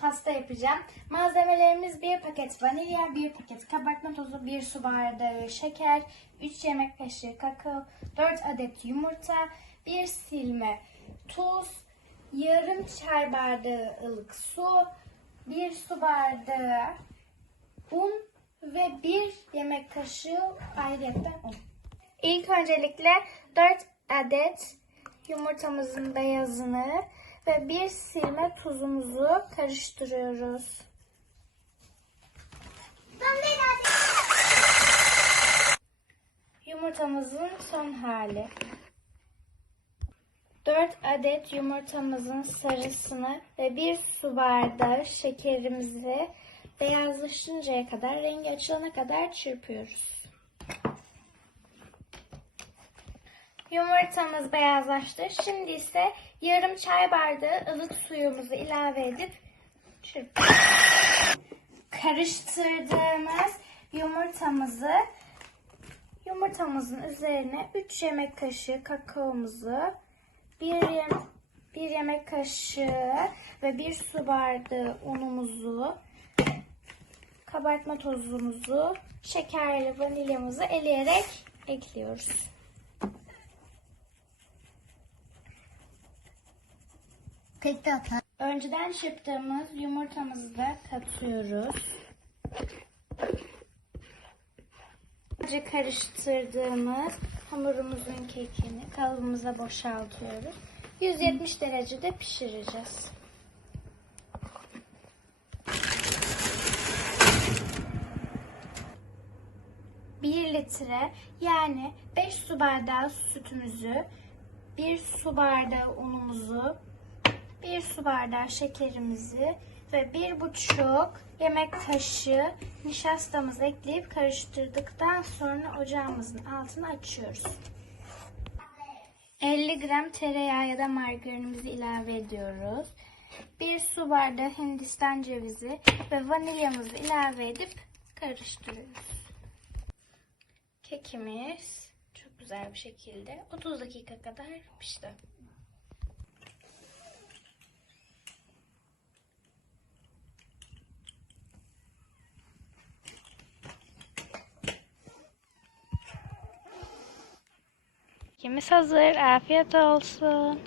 pasta yapacağım. Malzemelerimiz 1 paket vanilya, 1 paket kabartma tozu, 1 su bardağı şeker, 3 yemek kaşığı kakao, 4 adet yumurta, 1 silme tuz, yarım çay bardağı ılık su, 1 su bardağı un ve 1 yemek kaşığı ayrıyetten un. İlk öncelikle 4 adet yumurtamızın beyazını ve bir silme tuzumuzu karıştırıyoruz. Yumurtamızın son hali. 4 adet yumurtamızın sarısını ve bir su bardağı şekerimizi beyazlaşıncaya kadar, rengi açılana kadar çırpıyoruz. Yumurtamız beyazlaştı. Şimdi ise yarım çay bardağı ılık suyumuzu ilave edip. Karıştırdığımız yumurtamızı yumurtamızın üzerine 3 yemek kaşığı kakaomuzu, 1 yem, bir yemek kaşığı ve 1 su bardağı unumuzu, kabartma tozumuzu, şekerli vanilyamızı eleyerek ekliyoruz. Önceden çırptığımız yumurtamızı da katıyoruz. Önce karıştırdığımız hamurumuzun kekini kalıbımıza boşaltıyoruz. 170 derecede pişireceğiz. Litre yani 5 su bardağı sütümüzü, 1 su bardağı unumuzu, bir su bardağı şekerimizi ve bir buçuk yemek kaşığı nişastamızı ekleyip karıştırdıktan sonra ocağımızın altını açıyoruz. 50 gram tereyağı ya da margarinimizi ilave ediyoruz. Bir su bardağı hindistan cevizi ve vanilyamızı ilave edip karıştırıyoruz. Kekimiz çok güzel bir şekilde 30 dakika kadar pişti. Kekimiz hazır. Afiyet olsun.